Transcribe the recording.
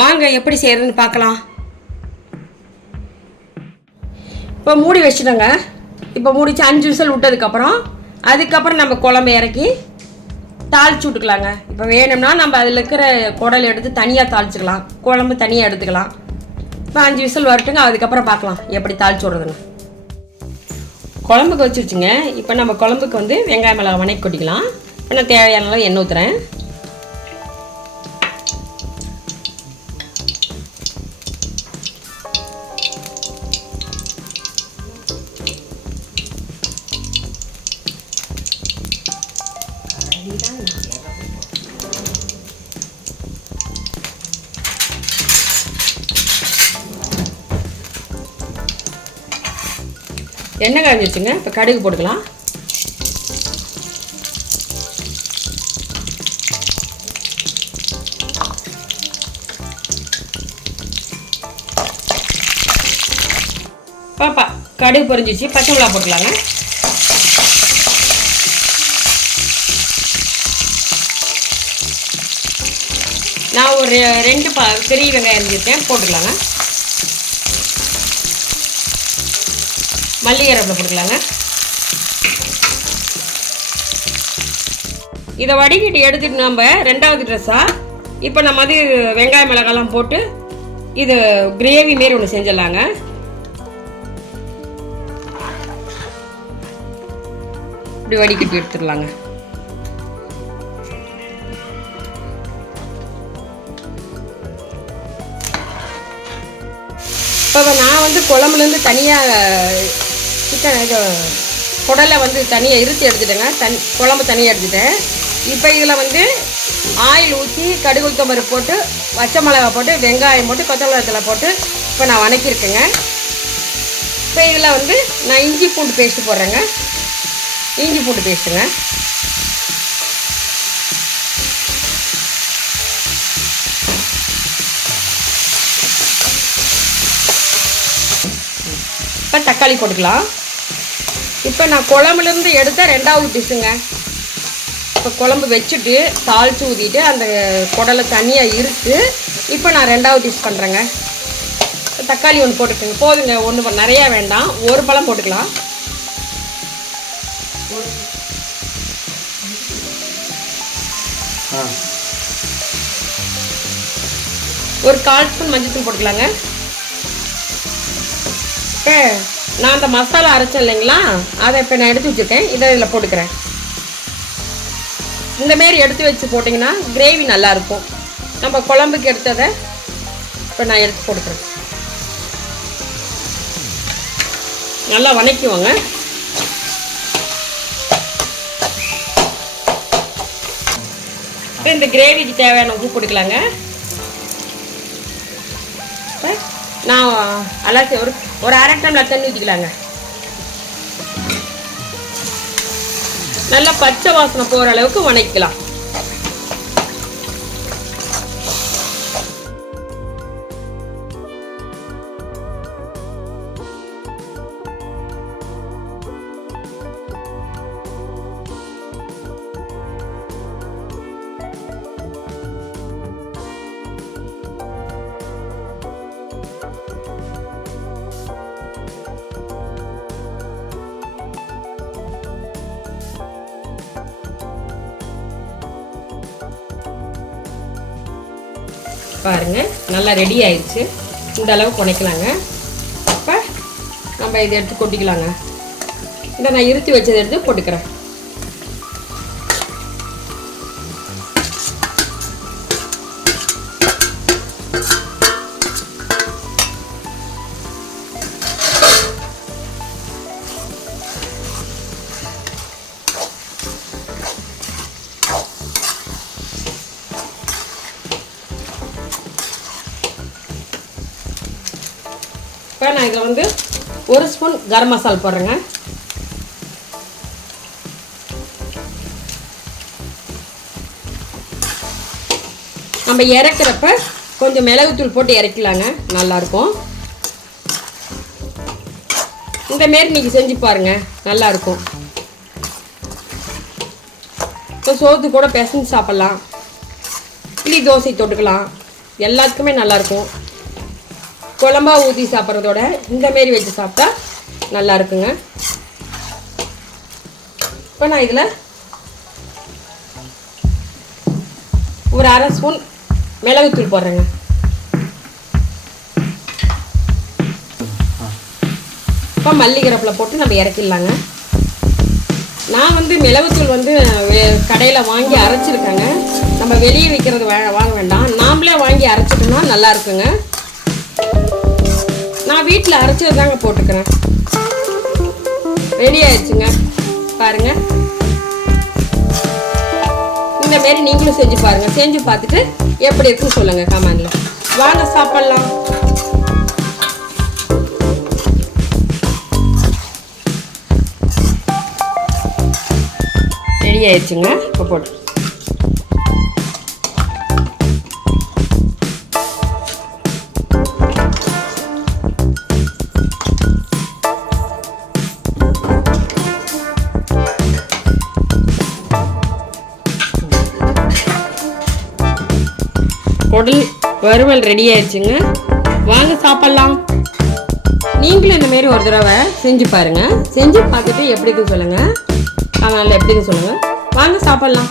வாங்க எப்படி செய்கிறதுன்னு பார்க்கலாம். இப்போ மூடி வச்சுட்டோங்க. இப்போ மூடிச்சு 5 விசில் விட்டதுக்கப்புறம் அதுக்கப்புறம் நம்ம குழம்பு இறக்கி தாளிச்சு விட்டுக்கலாங்க. இப்போ வேணும்னா நம்ம அதில் இருக்கிற குடல் எடுத்து தனியாக தாளிச்சுக்கலாம், குழம்பு தனியாக எடுத்துக்கலாம். இப்போ 5 விசில் வரட்டுங்க, அதுக்கப்புறம் பார்க்கலாம் எப்படி தாளிச்சு விட்றதுன்னு. குழம்புக்கு வச்சுருச்சுங்க. இப்போ நம்ம குழம்புக்கு வந்து வெங்காயம் மிளகாய் வணக்கி கொட்டிக்கலாம். இப்போ நான் தேவையான அளவு எண்ணெய் ஊற்றுறேன். எண்ணெய் காய்ஞ்சிருச்சுங்க. இப்போ கடுகு போட்டுக்கலாம். பாப்பா கடுகு பொரிஞ்சிச்சு. பச்சை மிளகா போட்டுக்கலாங்க. நான் ஒரு 2 பெரிய வெங்காயம் இருந்துருக்கேன், போட்டுக்கலாங்க. மல்லி கருவேப்பிலை போட்டுக்கலாங்க. இதை வடிகட்டி எடுத்துட்டு நம்ம 2வது ட்ரெஸ்ஸாக இப்போ நம்ம அது வெங்காய மிளகாலாம் போட்டு இது கிரேவி மாரி ஒன்று செஞ்சிடலாங்க. இப்படி வடிகட்டி எடுத்துடலாங்க. இப்போ நான் வந்து குழம்புலேருந்து தனியாக சிக்கன் இது குடலை வந்து தனியாக இருத்தி எடுத்துட்டேங்க. குழம்பு தனியாக எடுத்துட்டேன். இப்போ இதில் வந்து ஆயில் ஊற்றி கடுகு உளுத்தம் பருப்பு போட்டு பச்சை மிளகா போட்டு வெங்காயம் போட்டு கொத்தமல்லி போட்டு இப்போ நான் வணக்கியிருக்கேங்க. இப்போ இதில் வந்து நான் இஞ்சி பூண்டு பேஸ்ட்டு போடுறேங்க. இஞ்சி பூண்டு பேஸ்ட்டுங்க. இப்போ தக்காளி போட்டுக்கலாம். இப்போ நான் குழம்புலேருந்து எடுத்த 2வது டிஷ்ஷுங்க. இப்போ குழம்பு வச்சுட்டு தாளித்து ஊற்றிட்டு அந்த குடலை தனியாக இருக்கு. இப்போ நான் 2வது டிஷ் பண்ணுறேங்க. தக்காளி ஒன்று போட்டுக்கோங்க. போதுங்க, ஒன்று நிறையா வேண்டாம். ஒரு பழம் போட்டுக்கலாம். ஒரு 1/4 ஸ்பூன் மஞ்சள் போட்டுக்கலாங்க. இப்போ நான் அந்த மசாலா அரைச்சேன் இல்லைங்களா, அதை இப்போ நான் எடுத்து வச்சுருக்கேன். இதை இதில் போட்டுக்கிறேன். இந்தமாரி எடுத்து வச்சு போட்டிங்கன்னா கிரேவி நல்லாயிருக்கும். நம்ம குழம்புக்கு எடுத்ததை இப்போ நான் எடுத்து போட்டுக்கிறேன். நல்லா வணக்குவோங்க. இப்போ இந்த கிரேவிக்கு தேவையான உப்பு போட்டுக்கலாங்க. இப்போ நான் அலசி ஒரு 1/2 டம்ளர் தண்ணி ஊற்றிக்கலாங்க. நல்லா பச்சை வாசனை போகிற அளவுக்கு வணக்கலாம். பாருங்கள், நல்லா ரெடி ஆயிடுச்சு. இந்த அளவுக்கு உடைக்கலாங்க. இப்போ நம்ம இதை எடுத்து கொட்டிக்கலாங்க. இதை நான் இருத்தி வச்சதை எடுத்து போட்டுக்கிறேன். இப்போ நான் இதில் வந்து 1 ஸ்பூன் கரம் மசாலா போடுறேங்க. நம்ம இறக்குறப்ப கொஞ்சம் மிளகுத்தூள் போட்டு இறக்கலாங்க, நல்லாயிருக்கும். இந்தமாரி நீங்கள் செஞ்சு பாருங்கள், நல்லாயிருக்கும். இப்போ சோத்து கூட பிசைஞ்சு சாப்பிட்லாம். இட்லி தோசை தொட்டுக்கலாம். எல்லாத்துக்குமே நல்லாயிருக்கும். குழம்பா ஊற்றி சாப்பிட்றதோட இந்தமாரி வச்சு சாப்பிட்டா நல்லா இருக்குங்க. இப்போ நான் இதில் ஒரு அரை ஸ்பூன் மிளகுத்தூள் போடுறேங்க. இப்போ மல்லிகரப்பில் போட்டு நம்ம இறக்கிடலாங்க. நான் வந்து மிளகுத்தூள் வந்து கடையில் வாங்கி அரைச்சிருக்கேங்க. நம்ம வெளியே விற்கிறது வாங்க வேண்டாம், நாமளே வாங்கி அரைச்சிட்டோம்னா நல்லா இருக்குங்க. நான் வீட்டில் அரைச்சது தாங்க போட்டுக்கிறேன். ரெடி ஆயிடுச்சுங்க பாருங்கள். இந்தமாரி நீங்களும் செஞ்சு பாருங்கள். செஞ்சு பார்த்துட்டு எப்படி இருக்குன்னு சொல்லுங்கள் கமெண்டில். வாங்க சாப்பிட்லாம். ரெடி ஆயிடுச்சுங்க. இப்போ போட்டு குடல் வறுவல் ரெடி ஆயிடுச்சுங்க. வாங்க சாப்பிட்லாம். நீங்களும் இந்தமாரி ஒரு தடவை செஞ்சு பாருங்கள். செஞ்சு பார்த்துட்டு எப்படி இருக்குன்னு சொல்லுங்கள். அதனால் எப்படி இருக்குன்னு சொல்லுங்கள். வாங்க சாப்பிட்லாம்.